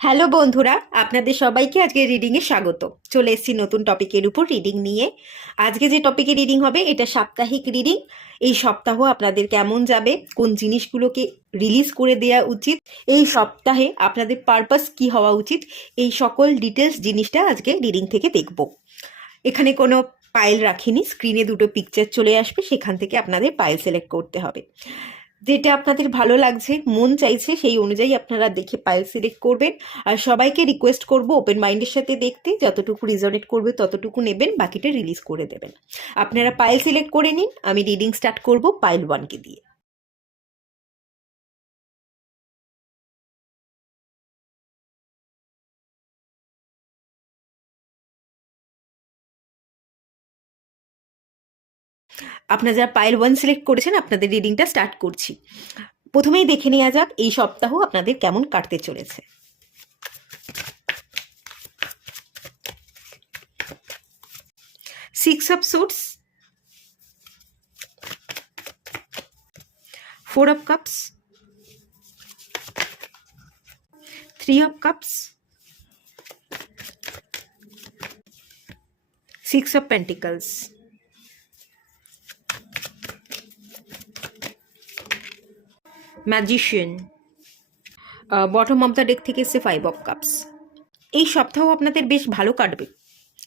Hello বন্ধুরা, আপনাদের সবাইকে আজকে রিডিংয়ে স্বাগত। চলে এসেছি নতুন টপিকের উপর রিডিং নিয়ে। আজকে যে টপিকে রিডিং হবে এটা সাপ্তাহিক রিডিং। এই সপ্তাহ আপনাদের কেমন যাবে, কোন জিনিসগুলোকে রিলিজ করে দেওয়া উচিত, এই সপ্তাহে আপনাদের পারপাস কি হওয়া উচিত, এই সকল ডিটেলস জিনিসটা আজকে রিডিং থেকে দেখব। এখানে কোনো পাইল রাখিনি, স্ক্রিনে দুটো পিকচার চলে আসবে, সেখান থেকে আপনাদের পাইল সিলেক্ট করতে হবে। যেটা আপনাদের ভালো লাগছে, মন চাইছে, সেই অনুযায়ী আপনারা দেখে পাইল সিলেক্ট করবেন। আর সবাইকে রিকোয়েস্ট করব ওপেন মাইন্ডের সাথে দেখতে, যতটুকু রিজনেট করবে ততটুকু নেবেন, বাকিটা রিলিজ করে দেবেন। আপনারা পাইল সিলেক্ট করে নিন, আমি রিডিং স্টার্ট করব পাইল 1কে দিয়ে। আপনারা যারা পাইল 1 সিলেক্ট করেছেন আপনাদের রিডিংটা স্টার্ট করছি। প্রথমেই দেখে নেওয়া যাক এই সপ্তাহ আপনাদের কেমন কাটতে চলেছে। 6 of Swords, 4 of Cups, 3 of Cups, 6 of Pentacles, magician. Bottom of the deck থেকে এসছে 5 অফ কাপস। এই সপ্তাহ আপনাদের বেশ ভালো কাটবে।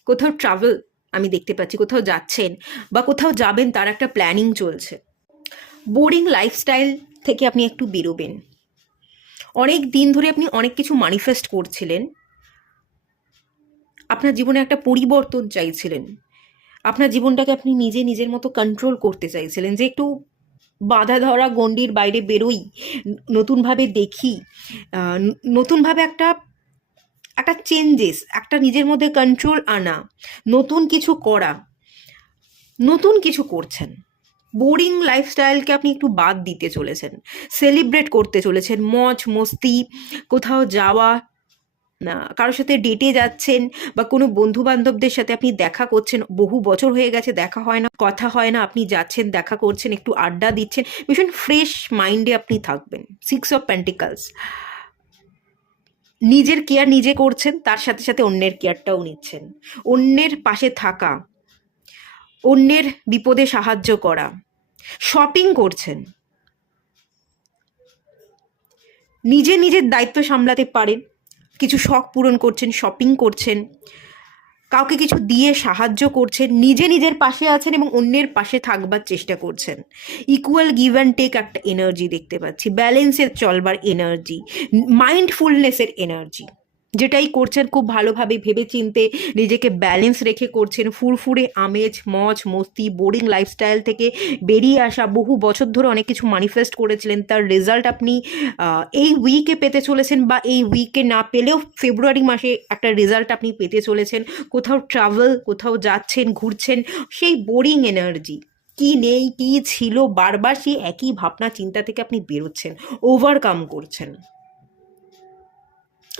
কোথাও ট্রাভেল আমি দেখতে পাচ্ছি, কোথাও যাচ্ছেন বা কোথাও যাবেন, তার একটা প্ল্যানিং চলছে। বোরিং লাইফস্টাইল থেকে আপনি একটু বেরোবেন। অনেক দিন ধরে আপনি অনেক কিছু ম্যানিফেস্ট করছিলেন, আপনার জীবনে একটা পরিবর্তন চাইছিলেন, আপনার জীবনটাকে আপনি নিজের মতো কন্ট্রোল করতে চাইছিলেন, যে একটু বাধা ধরা গণ্ডির বাইরে বেরোই, নতুনভাবে দেখি, নতুনভাবে একটা একটা চেঞ্জেস, একটা নিজের মধ্যে কন্ট্রোল আনা, নতুন কিছু করা, নতুন কিছু করছেন। বোরিং লাইফস্টাইলকে আপনি একটু বাদ দিতে চলেছেন, সেলিব্রেট করতে চলেছেন, মজ মস্তি, কোথাও যাওয়া, না কারোর সাথে ডেটে যাচ্ছেন বা কোনো বন্ধু বান্ধবদের সাথে আপনি দেখা করছেন, বহু বছর হয়ে গেছে দেখা হয় না, কথা হয় না, আপনি যাচ্ছেন, দেখা করছেন, একটু আড্ডা দিচ্ছেন, ভীষণ ফ্রেশ মাইন্ডে আপনি থাকবেন। 6 অফ পেন্টিকলস, নিজের কেয়ার নিজে করছেন, তার সাথে সাথে অন্যের কেয়ারটাও নিচ্ছেন। অন্যের পাশে থাকা, অন্যের বিপদে সাহায্য করা, শপিং করছেন, নিজের দায়িত্ব সামলাতে পারেন, কিছু শখ পূরণ করছেন, শপিং করছেন, কাউকে কিছু দিয়ে সাহায্য করছেন, নিজের পাশে আছেন এবং অন্যের পাশে থাকবার চেষ্টা করছেন। ইকুয়াল গিভ অ্যান্ড টেক একটা এনার্জি দেখতে পাচ্ছি, ব্যালেন্সের চলবার এনার্জি, মাইন্ডফুলনেসের এনার্জি। যেটাই করছেন খুব ভালোভাবে ভেবে চিনতে নিজেকে ব্যালেন্স রেখে করছেন। ফুরফুরে আমেজ, মজ মস্তি, বোরিং লাইফস্টাইল থেকে বেরিয়ে আসা, বহু বছর ধরে অনেক কিছু ম্যানিফেস্ট করেছিলেন, তার রেজাল্ট আপনি এই উইকে পেতে চলেছেন, বা এই উইকে না পেলেও ফেব্রুয়ারি মাসে একটা রেজাল্ট আপনি পেতে চলেছেন। কোথাও ট্রাভেল, কোথাও যাচ্ছেন, ঘুরছেন, সেই বোরিং এনার্জি, কি নেই কি ছিল, বারবার সেই একই ভাবনা চিন্তা থেকে আপনি বেরোচ্ছেন, ওভারকাম করছেন।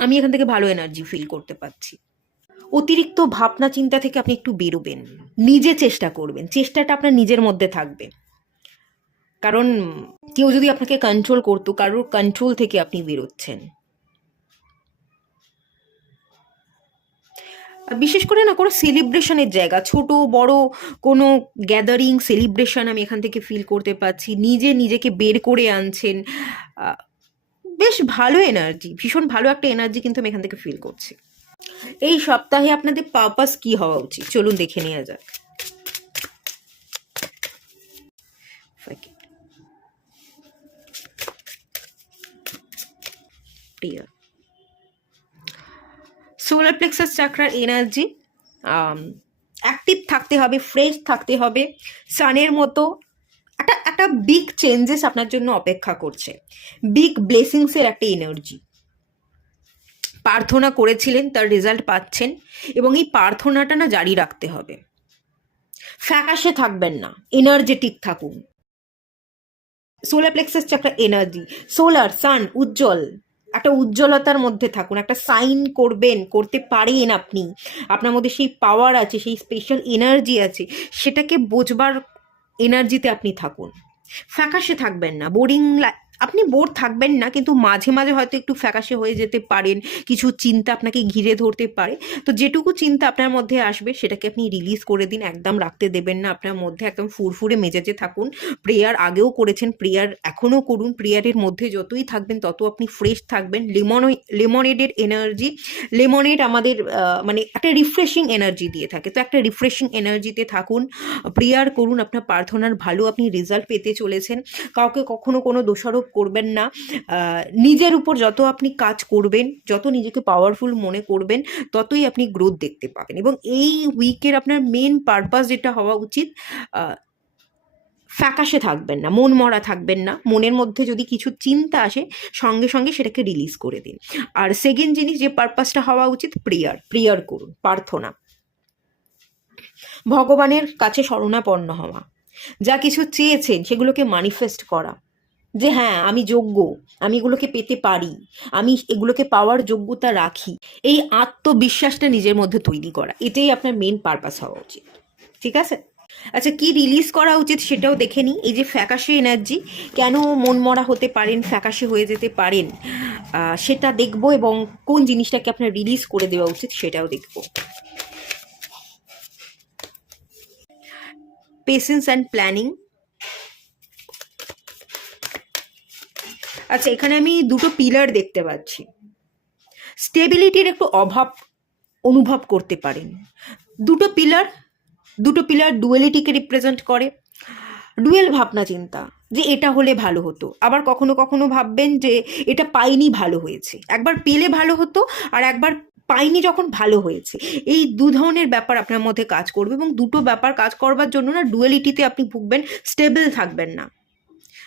আমি এখান থেকে ভালো এনার্জি ফিল করতে পারছি। অতিরিক্ত ভাবনা চিন্তা থেকে আপনি একটু বেরোবেন, নিজে চেষ্টা করবেন, চেষ্টাটা আপনার নিজের মধ্যে থাকবে। কারণ কেউ যদি আপনাকে কন্ট্রোল করতো, কারোর কন্ট্রোল থেকে আপনি বেরোচ্ছেন। বিশেষ করে না কোনো সেলিব্রেশনের জায়গা, ছোট বড় কোনো গ্যাদারিং সেলিব্রেশন আমি এখান থেকে ফিল করতে পারছি। নিজেকে বের করে আনছেন, বেশ ভালো এনার্জি, ভীষণ ভালো একটা এনার্জি কিন্তু আমি এখান থেকে ফিল করছি। এই সপ্তাহে আপনাদের পারপাস কি হওয়া উচিত চলুন দেখে নেওয়া যাক। সোলার প্লেক্সাস চাকরার এনার্জি, অ্যাক্টিভ থাকতে হবে, ফ্রেশ থাকতে হবে, সানের মতো একটা বিগ চেঞ্জেস আপনার জন্য অপেক্ষা করছে, বিগ ব্লেসিংসের একটা এনার্জি। প্রার্থনা করেছিলেন, তার রেজাল্ট পাচ্ছেন, এবং এই প্রার্থনাটা না জারি রাখতে হবে। ফ্যাকাশে থাকবেন না, এনার্জেটিক থাকুন। সোলার প্লেক্সাস চাকরা এনার্জি, সোলার সান, উজ্জ্বল, একটা উজ্জ্বলতার মধ্যে থাকুন, একটা সাইন করবেন, করতে পারেন আপনি, আপনার মধ্যে সেই পাওয়ার আছে, সেই স্পেশাল এনার্জি আছে, সেটাকে বোঝবার এনার্জিতে আপনি থাকুন। ফ্যাকাশে থাকবেন না, বোরিং আপনি বোর থাকবেন না, কিন্তু মাঝে মাঝে হয়তো একটু ফ্যাকাশে হয়ে যেতে পারেন, কিছু চিন্তা আপনাকে ঘিরে ধরতে পারে। তো যেটুকু চিন্তা আপনার মধ্যে আসবে সেটাকে আপনি রিলিজ করে দিন, একদম রাখতে দেবেন না আপনার মধ্যে, একদম ফুরফুরে মেজাজে থাকুন। প্রেয়ার আগেও করেছেন, প্রেয়ার এখনও করুন, প্রেয়ারের মধ্যে যতই থাকবেন তত আপনি ফ্রেশ থাকবেন। লেমনেডের এনার্জি, লেমনেড আমাদের মানে একটা রিফ্রেশিং এনার্জি দিয়ে থাকে, তো একটা রিফ্রেশিং এনার্জিতে থাকুন, প্রেয়ার করুন, আপনার প্রার্থনার ভালো আপনি রেজাল্ট পেতে চলেছেন। কাউকে কখনো কোনো দোষারোপ করবেন না। নিজের উপর যত আপনি কাজ করবেন, যত নিজেকে পাওয়ারফুল মনে করবেন, ততই আপনি গ্রোথ দেখতে পাবেন। এবং এই উইকের আপনার মেন পারপাস যেটা হওয়া উচিত, ফ্যাকাশে থাকবেন না, মন মরা থাকবেন না। মনের মধ্যে যদি কিছু চিন্তা আসে, সঙ্গে সঙ্গে সেটাকে রিলিজ করে দিন। আর সেকেন্ড জিনিস যে পারপাসটা হওয়া উচিত, প্রেয়ার করুন, প্রার্থনা, ভগবানের কাছে শরণাপন্ন হওয়া, যা কিছু চেয়েছেন সেগুলোকে ম্যানিফেস্ট করা, যে হ্যাঁ আমি যোগ্য, আমি এগুলোকে পেতে পারি, আমি এগুলোকে পাওয়ার যোগ্যতা রাখি। এই আত্মবিশ্বাসটা নিজের মধ্যে তৈরি করা, এটাই আপনার মেন পারপাস হওয়া উচিত। ঠিক আছে? আচ্ছা, কি রিলিজ করা উচিত সেটাও দেখে নিই। এই যে ফ্যাকাশে এনার্জি, কেন মনমরা হতে পারেন, ফ্যাকাশে হয়ে যেতে পারেন, সেটা দেখবো, এবং কোন জিনিসটাকে আপনার রিলিজ করে দেওয়া উচিত সেটাও দেখবো। Patience and planning. আচ্ছা, এখানে আমি দুটো পিলার দেখতে পাচ্ছি। স্টেবিলিটির একটু অভাব অনুভব করতে পারেন। দুটো পিলার ডুয়েলিটিকে রিপ্রেজেন্ট করে। ডুয়েল ভাবনা চিন্তা, যে এটা হলে ভালো হতো, আবার কখনো কখনো ভাববেন যে এটা পাইনি, ভালো হয়েছে, একবার পেলে ভালো হতো আর একবার পাইনি যখন ভালো হয়েছে। এই দু ধরনের ব্যাপার আপনার মধ্যে কাজ করবে, এবং দুটো ব্যাপার কাজ করবার জন্য না ডুয়েলিটিতে আপনি ভুগবেন, স্টেবল থাকবেন না,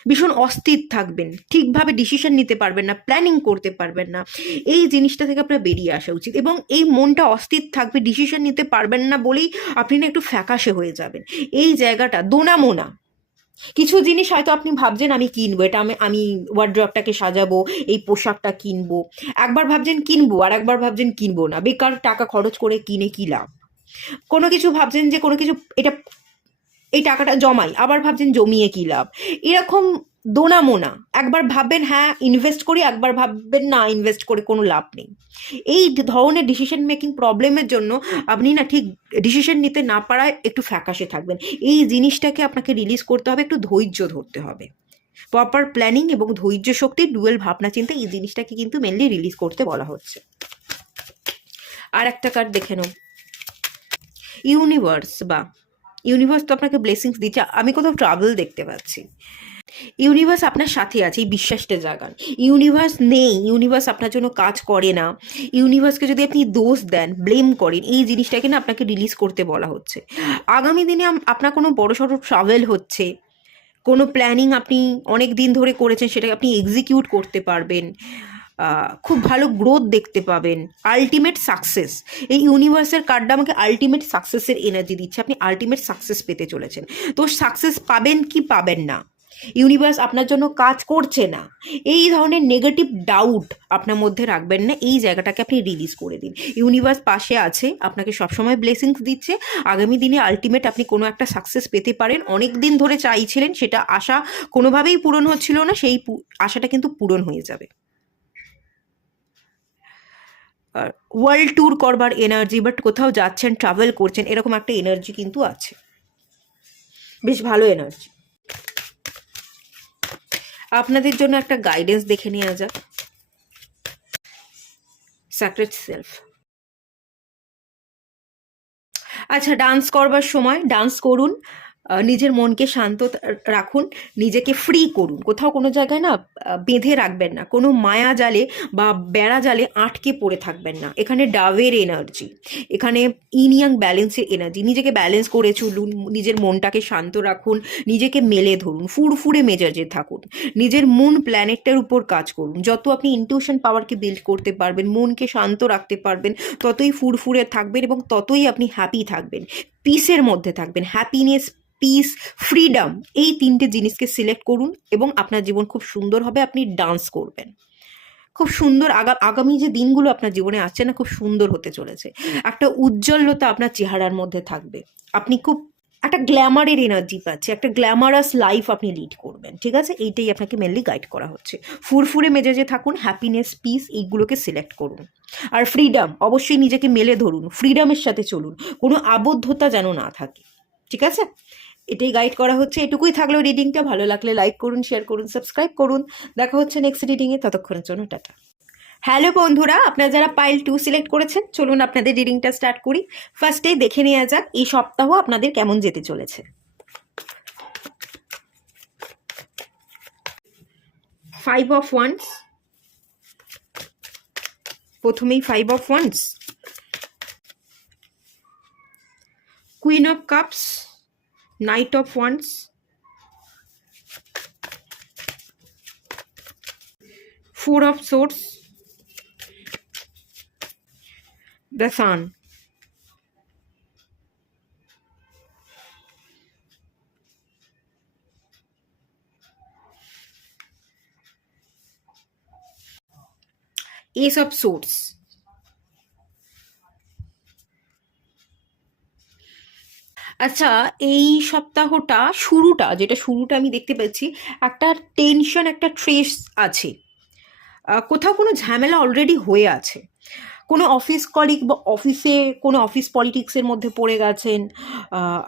ভীষণ অস্থির থাকবেন, ঠিকভাবে ডিসিশন নিতে পারবেন না, প্ল্যানিং করতে পারবেন না। এই জিনিসটা থেকে আপনার বেরিয়ে আসা উচিত। এবং এই মনটা অস্থির থাকবে, ডিসিশন নিতে পারবেন না বলেই আপনি না একটু ফ্যাকাশে হয়ে যাবেন। এই জায়গাটা দোনামোনা, কিছু জিনিস হয়তো আপনি ভাবছেন আমি কিনবো, এটা আমি ওয়ার্ড্রপটাকে সাজাবো, এই পোশাকটা কিনবো, একবার ভাবছেন কিনবো আর একবার ভাবছেন কিনবো না, বেকার টাকা খরচ করে কিনে কি লাভ। কোনো কিছু ভাবছেন যে কোনো কিছু এটা, এই টাকাটা জমাই, আবার ভাবছেন জমিয়ে কি লাভ। এরকম দোনামোনা, একবার ভাববেন হ্যাঁ ইনভেস্ট করি, একবার ভাববেন না ইনভেস্ট করে কোনো লাভ নেই। এই ধরনের ডিসিশন মেকিং প্রবলেমের জন্য আপনি না ঠিক ডিসিশন নিতে না পারায় একটু ফ্যাকাশে থাকবেন। এই জিনিসটাকে আপনাকে রিলিজ করতে হবে, একটু ধৈর্য ধরতে হবে। প্রপার প্ল্যানিং এবং ধৈর্য শক্তি, ডুয়েল ভাবনা চিন্তা, এই জিনিসটাকে কিন্তু মেনলি রিলিজ করতে বলা হচ্ছে। আর একটা কার্ড দেখে নাও। ইউনিভার্স তো আপনাকে ব্লেসিংস দিচ্ছে, আমি কোথাও ট্রাভেল দেখতে পাচ্ছি। ইউনিভার্স আপনার সাথে আছে, এই বিশ্বাসটা জাগান। ইউনিভার্স নেই, ইউনিভার্স আপনার জন্য কাজ করে না, ইউনিভার্সকে যদি আপনি দোষ দেন, ব্লেম করেন, এই জিনিসটাকে না আপনাকে রিলিজ করতে বলা হচ্ছে। আগামী দিনে আপনার কোনো বড়সড় ট্রাভেল হচ্ছে, কোনো প্ল্যানিং আপনি অনেক দিন ধরে করেছেন, সেটাকে আপনি এক্সিকিউট করতে পারবেন, খুব ভালো গ্রোথ দেখতে পাবেন, আলটিমেট সাকসেস। এই ইউনিভার্সের কার্ডটা আমাকে আলটিমেট সাকসেসের এনার্জি দিচ্ছে, আপনি আলটিমেট সাকসেস পেতে চলেছেন। তো সাকসেস পাবেন কি পাবেন না, ইউনিভার্স আপনার জন্য কাজ করছে না, এই ধরনের নেগেটিভ ডাউট আপনার মধ্যে রাখবেন না, এই জায়গাটাকে আপনি রিলিজ করে দিন। ইউনিভার্স পাশে আছে, আপনাকে সবসময় ব্লেসিংস দিচ্ছে, আগামী দিনে আলটিমেট আপনি কোনো একটা সাকসেস পেতে পারেন। অনেক দিন ধরে চাইছিলেন, সেটা আশা কোনোভাবেই পূরণ হচ্ছিল না, সেই আশাটা কিন্তু পূরণ হয়ে যাবে। ওয়ার্ল্ড ট্যুর করবার এনার্জি, বাট কোথাও যাচ্ছেন, ট্রাভেল করছেন, এরকম একটা এনার্জি কিন্তু আছে, বেশ ভালো এনার্জি। আপনাদের জন্য একটা গাইডেন্স দেখে নেওয়া যাক। Sacred self. আচ্ছা, ডান্স করবার সময় ডান্স করুন, নিজের মনকে শান্ত রাখুন, নিজেকে ফ্রি করুন, কোথাও কোনো জায়গায় না বেঁধে রাখবেন না, কোনো মায়া জালে বা বেড়া জালে আটকে পড়ে থাকবেন না। এখানে ডাবের এনার্জি, এখানে ইন ইয়াং ব্যালেন্সের এনার্জি। নিজেকে ব্যালেন্স করে চলুন, নিজের মনটাকে শান্ত রাখুন, নিজেকে মেলে ধরুন, ফুরফুরে মেজাজে থাকুন, নিজের মুন প্ল্যানেটটার উপর কাজ করুন। যত আপনি ইনটিউশন পাওয়ারকে বিল্ড করতে পারবেন, মনকে শান্ত রাখতে পারবেন, ততই ফুরফুরে থাকবেন এবং ততই আপনি হ্যাপি থাকবেন, পিসের মধ্যে থাকবেন। হ্যাপিনেস, পিস, ফ্রিডম, এই তিনটে জিনিসকে সিলেক্ট করুন এবং আপনার জীবন খুব সুন্দর হবে। আপনি ডান্স করবেন, খুব সুন্দর। আগামী যে দিনগুলো আপনার জীবনে আসছে না, খুব সুন্দর হতে চলেছে। একটা উজ্জ্বলতা আপনার চেহারার মধ্যে থাকবে, আপনি খুব একটা গ্ল্যামারের এনার্জি পাচ্ছে, একটা গ্ল্যামারাস লাইফ আপনি লিড করবেন, ঠিক আছে? এইটাই আপনাকে মেনলি গাইড করা হচ্ছে। ফুরফুরে মেজাজে থাকুন, হ্যাপিনেস, পিস এইগুলোকে সিলেক্ট করুন। আর ফ্রিডম, অবশ্যই নিজেকে মেলে ধরুন, ফ্রিডমের সাথে চলুন, কোনো আবদ্ধতা যেন না থাকে, ঠিক আছে? এটাই গাইড করা হচ্ছে। এটুকুই থাকলো রিডিংটা। ভালো লাগলে লাইক করুন, শেয়ার করুন, সাবস্ক্রাইব করুন। দেখা হচ্ছে নেক্সট রিডিংয়ে, ততক্ষণের জন্য টাটা। হ্যালো বন্ধুরা, আপনারা যারা পাইল 2 সিলেক্ট করেছেন, চলুন আপনাদের রিডিংটা স্টার্ট করি। ফার্স্টেই দেখে নেওয়া যাক এই সপ্তাহ আপনাদের কেমন যেতে চলেছে। 5 অফ ওয়ান্স, প্রথমেই 5 of wands, queen of cups, night of wands, 4 of swords, the sun, S of swords. আচ্ছা, এই সপ্তাহটা শুরুটা আমি দেখতে পাচ্ছি একটা টেনশন, একটা ট্রেস আছে। কোথাও কোনো ঝামেলা অলরেডি হয়ে আছে, কোনো অফিস কলিগ বা অফিসে কোনো অফিস পলিটিক্সের মধ্যে পড়ে গেছেন,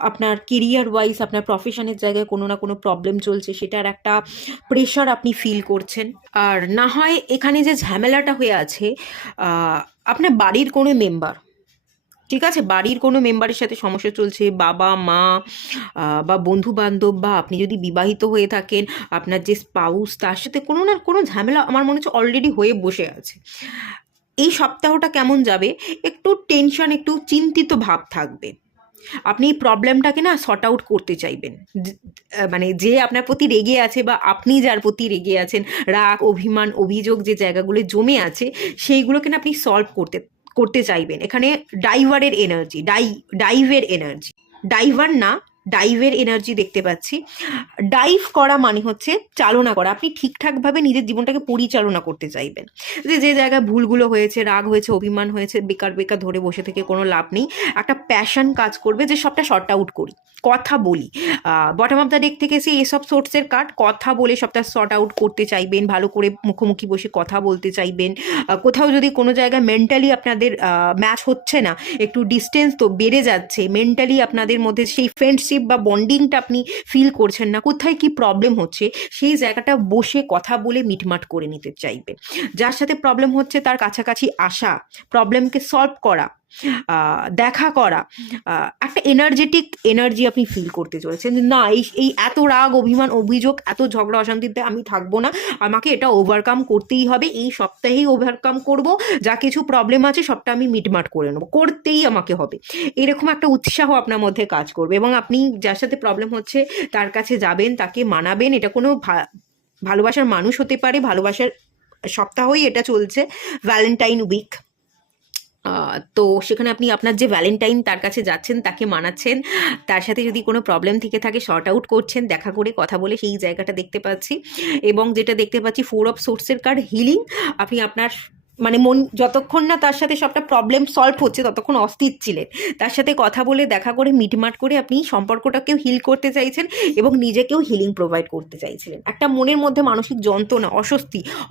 আপনার কেরিয়ার ওয়াইজ আপনার প্রফেশনের জায়গায় কোনো না কোনো প্রবলেম চলছে, সেটার একটা প্রেশার আপনি ফিল করছেন। আর না হয় এখানে যে ঝামেলাটা হয়ে আছে, আপনার বাড়ির কোনো মেম্বার, ঠিক আছে, বাড়ির কোনো মেম্বারের সাথে সমস্যা চলছে, বাবা মা বা বন্ধু বান্ধব, বা আপনি যদি বিবাহিত হয়ে থাকেন আপনার যে স্পাউস, তার সাথে কোনো না কোনো ঝামেলা আমার মনে হচ্ছে অলরেডি হয়ে বসে আছে। এই সপ্তাহটা কেমন যাবে, একটু টেনশন, একটু চিন্তিত ভাব থাকবে। আপনি এই প্রবলেমটাকে না সর্ট আউট করতে চাইবেন, মানে যে আপনার প্রতি রেগে আছে বা আপনি যার প্রতি রেগে আছেন, রাগ, অভিমান, অভিযোগ যে জায়গাগুলো জমে আছে, সেইগুলোকে না আপনি সলভ করতে চাইবেন। এখানে ডাইভারের এনার্জি, ডাইভের এনার্জি, ডাইভার না, ডাইভের এনার্জি দেখতে পাচ্ছি। ডাইভ করা মানে হচ্ছে চালনা করা, আপনি ঠিকঠাকভাবে নিজের জীবনটাকে পরিচালনা করতে চাইবেন। যে জায়গায় ভুলগুলো হয়েছে, রাগ হয়েছে, অভিমান হয়েছে, বেকার বেকার ধরে বসে থেকে কোনো লাভ নেই। একটা প্যাশন কাজ করবে যে সবটা শর্ট আউট করি, কথা বলি। বটম অফ দ্য ডেক থেকে এসে এসব সোর্সের কার্ড, কথা বলে সবটা শর্ট আউট করতে চাইবেন, ভালো করে মুখোমুখি বসে কথা বলতে চাইবেন। কোথাও যদি কোনো জায়গায় মেন্টালি আপনাদের ম্যাচ হচ্ছে না, একটু ডিস্টেন্স তো বেড়ে যাচ্ছে, মেন্টালি আপনাদের মধ্যে সেই ফ্রেন্ডশিপ বা বন্ডিংটা আপনি ফিল করছেন না, কোথায় কি প্রবলেম হচ্ছে সেই জায়গাটা বসে কথা বলে মিটমাট করে নিতে চাইবেন। যার সাথে প্রবলেম হচ্ছে তার কাছাকাছি আসা, প্রবলেমকে সলভ করা, দেখা করা, একটা এনার্জেটিক এনার্জি আপনি ফিল করতে চলেছেন। না, এই এত রাগ, অভিমান, অভিযোগ, এত ঝগড়া অশান্তিতে আমি থাকবো না, আমাকে এটা ওভারকাম করতেই হবে, এই সপ্তাহেই ওভারকাম করব, যা কিছু প্রবলেম আছে সবটা আমি মিটমাট করে নেবো, করতেই আমাকে হবে, এরকম একটা উৎসাহ আপনার মধ্যে কাজ করবে। এবং আপনি যার সাথে প্রবলেম হচ্ছে তার কাছে যাবেন, তাকে মানাবেন। এটা কোনো ভালোবাসার মানুষ হতে পারে, ভালোবাসার সপ্তাহই এটা চলছে, ভ্যালেন্টাইন উইক। তো সেখানে আপনি আপনার যে ভ্যালেন্টাইন তার কাছে যাচ্ছেন, তাকে মানাচ্ছেন, তার সাথে যদি কোনো প্রবলেম থেকে থাকে শর্ট আউট করছেন, দেখা করে কথা বলে, সেই জায়গাটা দেখতে পাচ্ছি। এবং যেটা দেখতে পাচ্ছি 4 অফ সোর্সের কার্ড, হিলিং। আপনি আপনার মানে মন যতক্ষণ না তার সাথে সবটা প্রবলেম সলভ হচ্ছে ততক্ষণ অস্থির ছিলেন, তার সাথে কথা বলে দেখা করে মিটমাট করে আপনি সম্পর্কটাকেও হিল করতে চাইছেন এবং নিজেকেও হিলিং প্রোভাইড করতে চাইছিলেন। একটা মনের মধ্যে মানসিক যন্ত্রণা,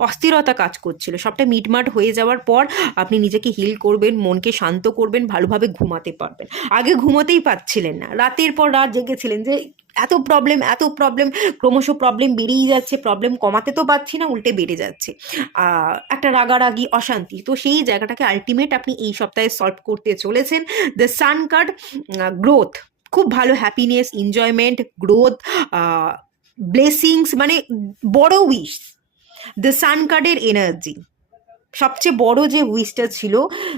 অস্থিরতা কাজ করছিল, সবটা মিটমাট হয়ে যাওয়ার পর আপনি নিজেকে হিল করবেন, মনকে শান্ত করবেন, ভালোভাবে ঘুমাতে পারবেন। আগে ঘুমোতেই পারছিলেন না, রাতের পর রাত জেগেছিলেন যে এত প্রবলেম, ক্রমশ প্রবলেম বেড়েই যাচ্ছে, প্রবলেম কমাতে তো পারছি না, উল্টে বেড়ে যাচ্ছে, একটা রাগারাগি, অশান্তি। তো সেই জায়গাটাকে আলটিমেট আপনি এই সপ্তাহে সলভ করতে চলেছেন। দ্য সান কার্ড, গ্রোথ, খুব ভালো, হ্যাপিনেস, এনজয়মেন্ট, গ্রোথ, ব্লেসিংস, মানে বড় উইশ। দ্য সান কার্ডের এনার্জি, সবচেয়ে বড় যে উইশটা ছিল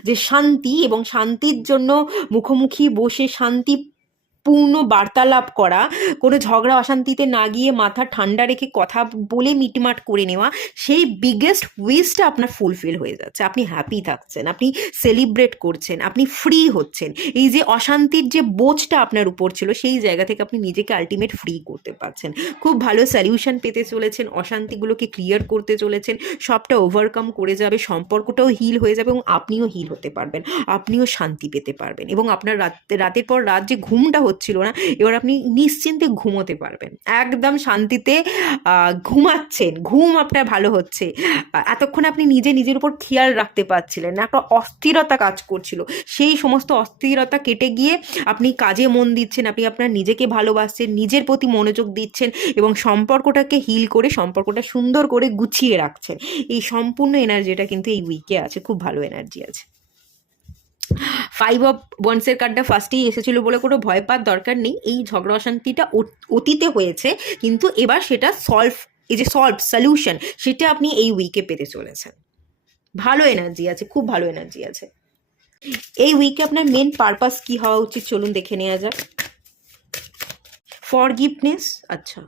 যে শান্তি, এবং শান্তির জন্য মুখোমুখি বসে শান্তিপূর্ণ বার্তালাপ করা, কোনো ঝগড়া অশান্তিতে না গিয়ে মাথা ঠান্ডা রেখে কথা বলে মিটমাট করে নেওয়া, সেই বিগেস্ট উইশটা আপনার ফুলফিল হয়ে যাচ্ছে। আপনি হ্যাপি থাকছেন, আপনি সেলিব্রেট করছেন, আপনি ফ্রি হচ্ছেন। এই যে অশান্তির যে বোঝটা আপনার উপর ছিল, সেই জায়গা থেকে আপনি নিজেকে আলটিমেট ফ্রি করতে পারছেন। খুব ভালো সলিউশন পেতে চলেছেন, অশান্তিগুলোকে ক্লিয়ার করতে চলেছেন, সবটা ওভারকাম করে যাবে, সম্পর্কটাও হিল হয়ে যাবে এবং আপনিও হিল হতে পারবেন, আপনিও শান্তি পেতে পারবেন। এবং আপনার রাতের পর রাত যে ঘুমটা হচ্ছিল না, এবার আপনি নিশ্চিন্তে ঘুমোতে পারবেন, একদম শান্তিতে ঘুমাচ্ছেন, ঘুম আপনার ভালো হচ্ছে। এতক্ষণ আপনি নিজের উপর খেয়াল রাখতে পারছিলেন না, একটা অস্থিরতা কাজ করছিল, সেই সমস্ত অস্থিরতা কেটে গিয়ে আপনি কাজে মন দিচ্ছেন, আপনি আপনার নিজেকে ভালোবাসছেন, নিজের প্রতি মনোযোগ দিচ্ছেন এবং সম্পর্কটাকে হিল করে সম্পর্কটা সুন্দর করে গুছিয়ে রাখছেন। এই সম্পূর্ণ এনার্জিটা কিন্তু এই উইকে আছে, খুব ভালো এনার্জি আছে। 5 অফ ওয়ান্সের কার্ডটা ফার্স্টেই এসেছিল বলে কোনো ভয় পাওয়ার দরকার নেই। এই ঝগড়া অশান্তিটা অতীতে হয়েছে, কিন্তু এবার সেটা সলিউশন সেটা আপনি এই উইকে পেতে চলেছেন। ভালো এনার্জি আছে, খুব ভালো এনার্জি আছে। এই উইকে আপনার মেন পারপাস কি হওয়া উচিত চলুন দেখে নেওয়া যাক। ফরগিভনেস, আচ্ছা,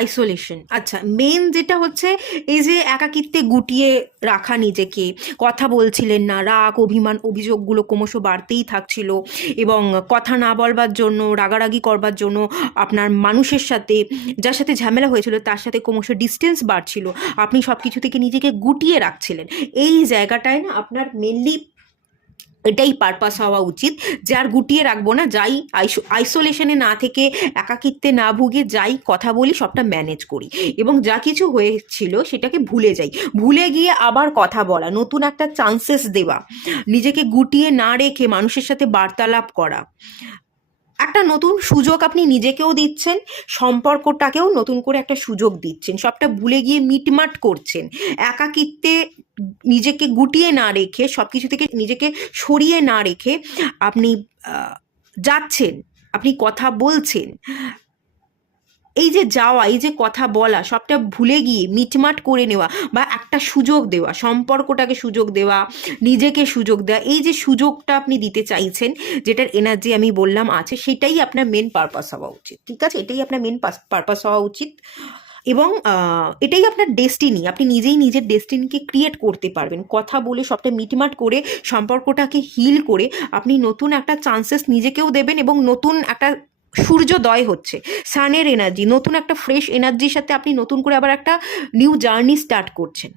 আইসোলেশন, আচ্ছা, মেন যেটা হচ্ছে এই যে একাকিত্বে গুটিয়ে রাখা নিজেকে, কথা বলছিলেন না, রাগ অভিমান অভিযোগগুলো ক্রমশ বাড়তেই থাকছিল এবং কথা না বলবার জন্য, রাগারাগি করবার জন্য আপনার মানুষের সাথে, যার সাথে ঝামেলা হয়েছিল তার সাথে ক্রমশ ডিস্টেন্স বাড়ছিল, আপনি সব কিছু থেকে নিজেকে গুটিয়ে রাখছিলেন। এই জায়গাটায় না আপনার মেনলি এটাই পারপাস হওয়া উচিত যে আর গুটিয়ে রাখবো না, যাই আইসোলেশনে না থেকে, একাকিত্বে না ভুগে, যাই কথা বলি সবটা ম্যানেজ করি এবং যা কিছু হয়েছিল সেটাকে ভুলে যাই, ভুলে গিয়ে আবার কথা বলা, নতুন একটা চান্সেস দেওয়া, নিজেকে গুটিয়ে না রেখে মানুষের সাথে বার্তালাপ করা, একটা নতুন সুযোগ আপনি নিজেকেও দিচ্ছেন, সম্পর্কটাকেও নতুন করে একটা সুযোগ দিচ্ছেন, সবটা ভুলে গিয়ে মিটমাট করছেন, একাকিত্বে নিজেকে গুটিয়ে না রেখে, সব কিছু থেকে নিজেকে সরিয়ে না রেখে আপনি যাচ্ছেন, আপনি কথা বলছেন। এই যে যাওয়া, এই যে কথা বলা, সবটা ভুলে গিয়ে মিটমাট করে নেওয়া বা একটা সুযোগ দেওয়া, সম্পর্কটাকে সুযোগ দেওয়া, নিজেকে সুযোগ দেওয়া, এই যে সুযোগটা আপনি দিতে চাইছেন, যেটার এনার্জি আমি বললাম আছে, সেটাই আপনার মেন পারপাস হওয়া উচিত। ঠিক আছে, এটাই আপনার মেন পারপাস হওয়া উচিত এবং এটাই আপনার ডেস্টিনি। আপনি নিজেই নিজের ডেস্টিনিকে ক্রিয়েট করতে পারবেন, কথা বলে সবটা মিটমাট করে সম্পর্কটাকে হিল করে আপনি নতুন একটা চান্সেস নিজেকেও দেবেন এবং নতুন একটা সূর্যোদয় হচ্ছে, সানের এনার্জি, নতুন একটা ফ্রেশ এনার্জির সাথে আপনি নতুন করে আবার একটা নিউ জার্নি স্টার্ট করছেন।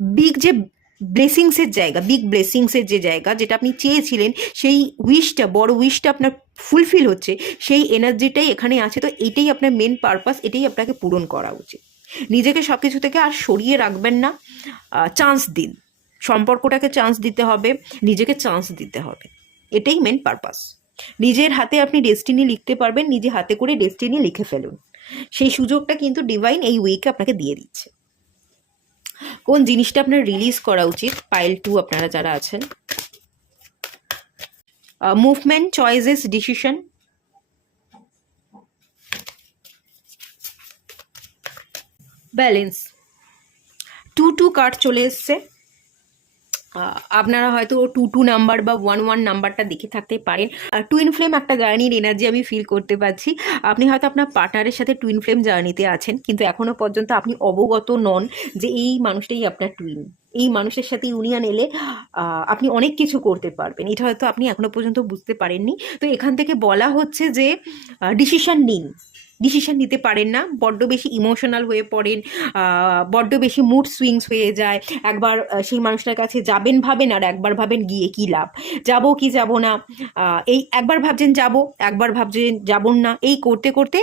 বিগ যে ব্লেসিংসের জায়গা, বিগ ব্লেসিংসের যে জায়গা, যেটা আপনি চেয়েছিলেন, সেই উইশটা, বড় উইশটা আপনার ফুলফিল হচ্ছে, সেই এনার্জিটাই এখানে আছে। তো এটাই আপনার মেন পারপাস, এটাই আপনাকে পূরণ করা উচিত। নিজেকে সব কিছু থেকে আর সরিয়ে রাখবেন না, চান্স দিন, সম্পর্কটাকে চান্স দিতে হবে, নিজেকে চান্স দিতে হবে, এটাই মেন পারপাস। নিজের হাতে আপনি ডেস্টিনি লিখতে পারবেন, নিজে হাতে করে ডেস্টিনি লিখে ফেলুন, সেই সুযোগটা কিন্তু ডিভাইন এই উইকে আপনাকে দিয়ে দিচ্ছে। কোন জিনিসটা আপনার রিলিজ করা উচিত, পাইল 2 আপনারা যারা আছেন? Movement, choices, decision, balance. 2 card চলে এসছে। আপনারা হয়তো 2 নাম্বার বা 1 নাম্বারটা দেখে থাকতে পারেন। টুইন ফ্লেম একটা জার্নির এনার্জি আমি ফিল করতে পারছি। আপনি হয়তো আপনার পার্টনারের সাথে টুইন ফ্লেম জার্নিতে আছেন, কিন্তু এখনও পর্যন্ত আপনি অবগত নন যে এই মানুষটাই আপনার টুইন। এই মানুষের সাথে ইউনিয়ন এলে আপনি অনেক কিছু করতে পারবেন, এটা হয়তো আপনি এখনও পর্যন্ত বুঝতে পারেননি। তো এখান থেকে বলা হচ্ছে যে ডিসিশন নিন, ডিসিশন নিতে পারেন না, বড্ড বেশি ইমোশনাল হয়ে পড়েন, বড্ড বেশি মুড সুইংস হয়ে যায়। একবার সেই মানুষটার কাছে যাবেন ভাবেন, আর একবার ভাবেন গিয়ে কী লাভ, যাবো কি যাব না, এই একবার ভাবছেন যাব, একবার ভাবছেন যাবন না, এই করতে করতে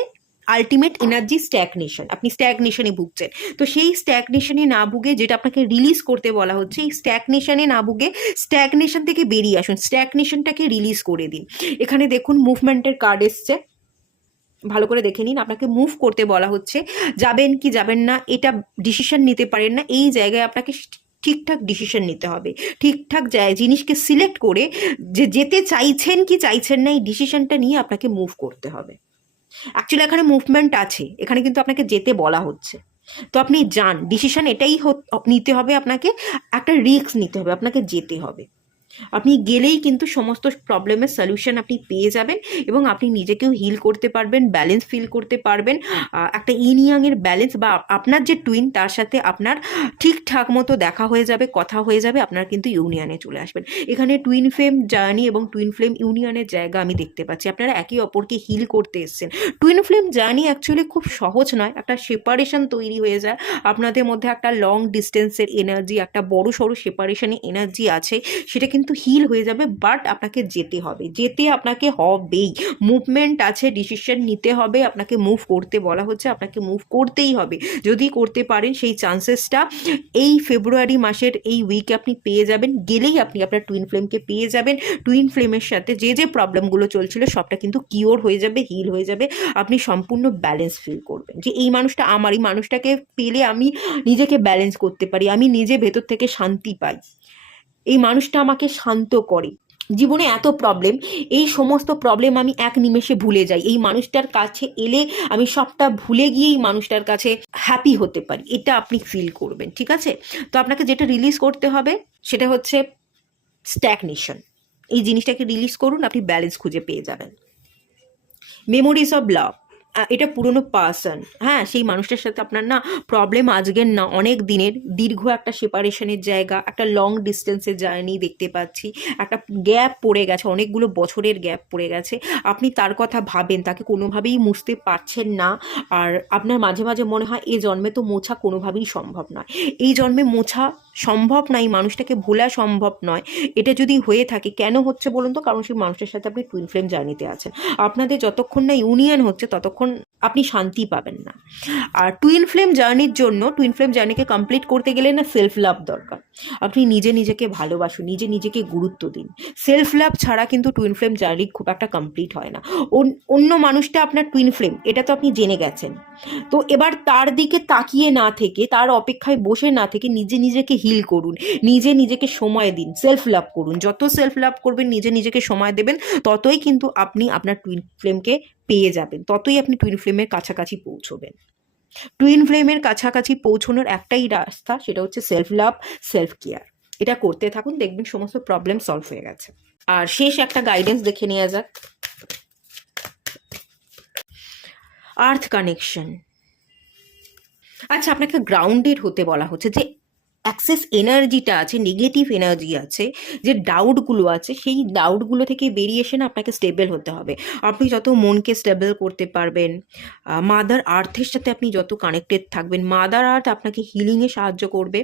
আলটিমেট এনার্জি স্ট্যাগনেশন, আপনি স্ট্যাগনেশনে ভুগছেন। তো সেই স্ট্যাগনেশনে না ভুগে, যেটা আপনাকে রিলিজ করতে বলা হচ্ছে, এই স্ট্যাগনেশনে না ভুগে স্ট্যাগনেশন থেকে বেরিয়ে আসুন, স্ট্যাগনেশনটাকে রিলিজ করে দিন। এখানে দেখুন মুভমেন্টের কার্ড এসছে, ভালো করে দেখে নিন। আপনাকে মুভ করতে বলা হচ্ছে, যাবেন কি যাবেন না এটা ডিসিশন নিতে পারেন না, এই জায়গায় আপনাকে ঠিকঠাক ডিসিশন নিতে হবে, ঠিকঠাক জিনিসকে সিলেক্ট করে যে যেতে চাইছেন কি চাইছেন না, এই ডিসিশনটা নিয়ে আপনাকে মুভ করতে হবে। অ্যাকচুয়ালি এখানে মুভমেন্ট আছে, এখানে কিন্তু আপনাকে যেতে বলা হচ্ছে, তো আপনি যান, ডিসিশন এটাই নিতে হবে আপনাকে, একটা রিস্ক নিতে হবে, আপনাকে যেতে হবে। আপনি গেলেই কিন্তু সমস্ত প্রবলেমের সলিউশন আপনি পেয়ে যাবেন এবং আপনি নিজেকেও হিল করতে পারবেন, ব্যালেন্স ফিল করতে পারবেন, একটা ইন ইয়াংয়ের ব্যালেন্স বা আপনার যে টুইন তার সাথে আপনার ঠিকঠাক মতো দেখা হয়ে যাবে, কথা হয়ে যাবে, আপনার কিন্তু ইউনিয়নে চলে আসবেন। এখানে টুইন ফ্লেম জার্নি এবং টুইন ফ্লেম ইউনিয়নের জায়গা আমি দেখতে পাচ্ছি, আপনারা একে অপরকে হিল করতে এসছেন। টুইন ফ্লেম জার্নি অ্যাকচুয়ালি খুব সহজ নয়, একটা সেপারেশন তৈরি হয়ে যায় আপনাদের মধ্যে, একটা লং ডিস্টেন্সের এনার্জি, একটা বড় সড়ো সেপারেশনের এনার্জি আছে, সেটা কিন্তু কিন্তু হিল হয়ে যাবে, বাট আপনাকে যেতে হবে, আপনাকে হবেই। মুভমেন্ট আছে, ডিসিশন নিতে হবে, আপনাকে মুভ করতে বলা হচ্ছে, আপনাকে মুভ করতেই হবে। যদি করতে পারেন সেই চান্সেসটা এই ফেব্রুয়ারি মাসের এই উইকে আপনি পেয়ে যাবেন। গেলেই আপনি আপনার টুইন ফ্লেমকে পেয়ে যাবেন। টুইন ফ্লেমের সাথে যে প্রবলেমগুলো চলছিল সবটা কিন্তু কিওর হয়ে যাবে, হিল হয়ে যাবে। আপনি সম্পূর্ণ ব্যালেন্স ফিল করবেন যে এই মানুষটা আমার, এই মানুষটাকে পেলে আমি নিজেকে ব্যালেন্স করতে পারি, আমি নিজে ভেতর থেকে শান্তি পাই, এই মানুষটা আমাকে শান্ত করে। জীবনে এত প্রবলেম, এই সমস্ত প্রবলেম আমি এক নিমেষে ভুলে যাই, এই মানুষটার কাছে এলে আমি সবটা ভুলে গিয়েই মানুষটার কাছে হ্যাপি হতে পারি, এটা আপনি ফিল করবেন। ঠিক আছে, তো আপনাকে যেটা রিলিজ করতে হবে সেটা হচ্ছে স্ট্যাগনেশন। এই জিনিসটাকে রিলিজ করুন, আপনি ব্যালেন্স খুঁজে পেয়ে যাবেন। মেমোরিজ অফ লাভ, এটা পুরনো পার্সন, হ্যাঁ, সেই মানুষটার সাথে আপনার না প্রবলেম আজকের না, অনেক দিনের দীর্ঘ একটা সেপারেশনের জায়গা, একটা লং ডিস্টেন্সের জার্নি দেখতে পাচ্ছি, একটা গ্যাপ পড়ে গেছে, অনেকগুলো বছরের গ্যাপ পড়ে গেছে। আপনি তার কথা ভাবেন, তাকে কোনোভাবেই মুছতে পারছেন না, আর আপনার মাঝে মাঝে মনে হয় এই জন্মে তো মোছা কোনোভাবেই সম্ভব নয়, এই জন্মে মোছা সম্ভব নয়, মানুষটাকে ভোলা সম্ভব নয়। এটা যদি হয়ে থাকে, কেন হচ্ছে বলুন তো? কারণ সেই মানুষের সাথে আপনি টুইন ফ্লেম জার্নিতে আছেন, আপনাদের যতক্ষণ না ইউনিয়ন হচ্ছে ততক্ষণ আপনি শান্তি পাবেন না। আর টুইন ফ্লেম জার্নির জন্য, টুইন ফ্লেম জার্নিকে কমপ্লিট করতে গেলে না সেলফ লাভ দরকার। আপনি নিজে নিজেকে ভালোবাসুন, নিজে নিজেকে গুরুত্ব দিন। সেলফ লাভ ছাড়া কিন্তু টুইন ফ্লেম জার্নি খুব একটা কমপ্লিট হয় না। অন্য মানুষটা আপনার টুইন ফ্লেম, এটা তো আপনি জেনে গেছেন, তো এবার তার দিকে তাকিয়ে না থেকে, তার অপেক্ষায় বসে না থেকে নিজে নিজেকে হিল করুন, নিজে নিজেকে সময় দিন, সেলফ লাভ করুন। যত সেলফ লাভ করবেন, নিজে নিজেকে সময় দেবেন, ততই কিন্তু আপনি আপনার টুইন ফ্লেমকে পেয়ে যাবেন, ততই আপনি টুইন ফ্লেমের কাছাকাছি পৌঁছবেন। টুইন ফ্লেমের কাছাকাছি পৌঁছানোর একটাই রাস্তা, সেটা হচ্ছে সেলফ লাভ, সেলফ কেয়ার। এটা করতে থাকুন, দেখবেন সমস্ত প্রবলেম সলভ হয়ে গেছে। আর শেষ একটা গাইডেন্স দেখে নেওয়া যাক। আর্থ কানেকশন, আচ্ছা, আপনাকে গ্রাউন্ডেড হতে বলা হচ্ছে, যে অ্যাক্সেস এনার্জিটা আছে, নেগেটিভ এনার্জি আছে, যে ডাউটগুলো আছে, সেই ডাউটগুলো থেকে বেরিয়ে এসে না আপনাকে স্টেবল হতে হবে। আপনি যত মনকে স্টেবল করতে পারবেন, মাদার আর্থের সাথে আপনি যত কানেক্টেড থাকবেন, মাদার আর্থ আপনাকে হিলিংয়ে সাহায্য করবে,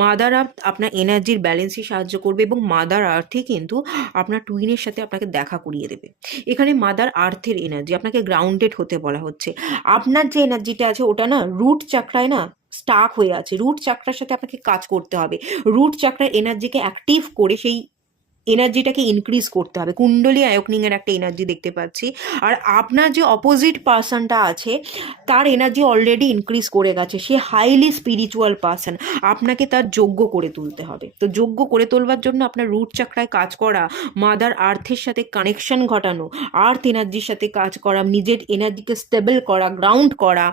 মাদার আর্থ আপনার এনার্জির ব্যালেন্সে সাহায্য করবে, এবং মাদার আর্থে কিন্তু আপনার টুইনের সাথে আপনাকে দেখা করিয়ে দেবে। এখানে মাদার আর্থের এনার্জি, আপনাকে গ্রাউন্ডেড হতে বলা হচ্ছে। আপনার যে এনার্জিটা আছে ওটা না রুট চাকরায় না স্টাক হয়ে আছে, রুট চাকরার সাথে আপনাকে কাজ করতে হবে, রুট চাকরার এনার্জিকে অ্যাক্টিভ করে সেই এনার্জিটাকে ইনক্রিজ করতে হবে। কুণ্ডলী আয়োকনিংয়ের একটা এনার্জি দেখতে পাচ্ছি। আর আপনার যে অপোজিট পার্সনটা আছে তার এনার্জি অলরেডি ইনক্রিজ করে গেছে, সে হাইলি স্পিরিচুয়াল পার্সন, আপনাকে তার যোগ্য করে তুলতে হবে। তো যোগ্য করে তোলবার জন্য আপনার রুট চাকরায় কাজ করা, মাদার আর্থের সাথে কানেকশন ঘটানো, আর্থ এনার্জির সাথে কাজ করা, নিজের এনার্জিকে স্টেবল করা, গ্রাউন্ড করা,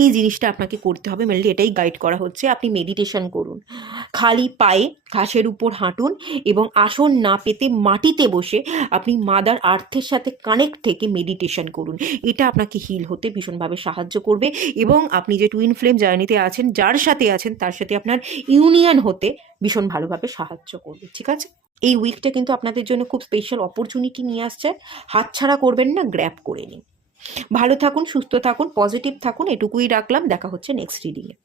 এই জিনিসটা আপনাকে করতে হবে। মেনলি এটাই গাইড করা হচ্ছে। আপনি মেডিটেশন করুন, খালি পায়ে ঘাসের উপর হাঁটুন, এবং আসন না পেতে মাটিতে বসে আপনি মাদার আর্থের সাথে কানেক্ট থেকে মেডিটেশন করুন। এটা আপনাকে হিল হতে ভীষণভাবে সাহায্য করবে, এবং আপনি যে টুইন ফ্লেম জার্নিতে আছেন, যার সাথে আছেন, তার সাথে আপনার ইউনিয়ন হতে ভীষণ ভালোভাবে সাহায্য করবে। ঠিক আছে, এই উইকটা কিন্তু আপনাদের জন্য খুব স্পেশাল অপরচুনিটি নিয়ে আসছে, হাতছাড়া করবেন না, গ্র্যাব করে নিন। ভালো থাকুন, সুস্থ থাকুন, পজিটিভ থাকুন, এটুকুই রাখলাম। দেখা হচ্ছে নেক্সট রিডিংয়ে।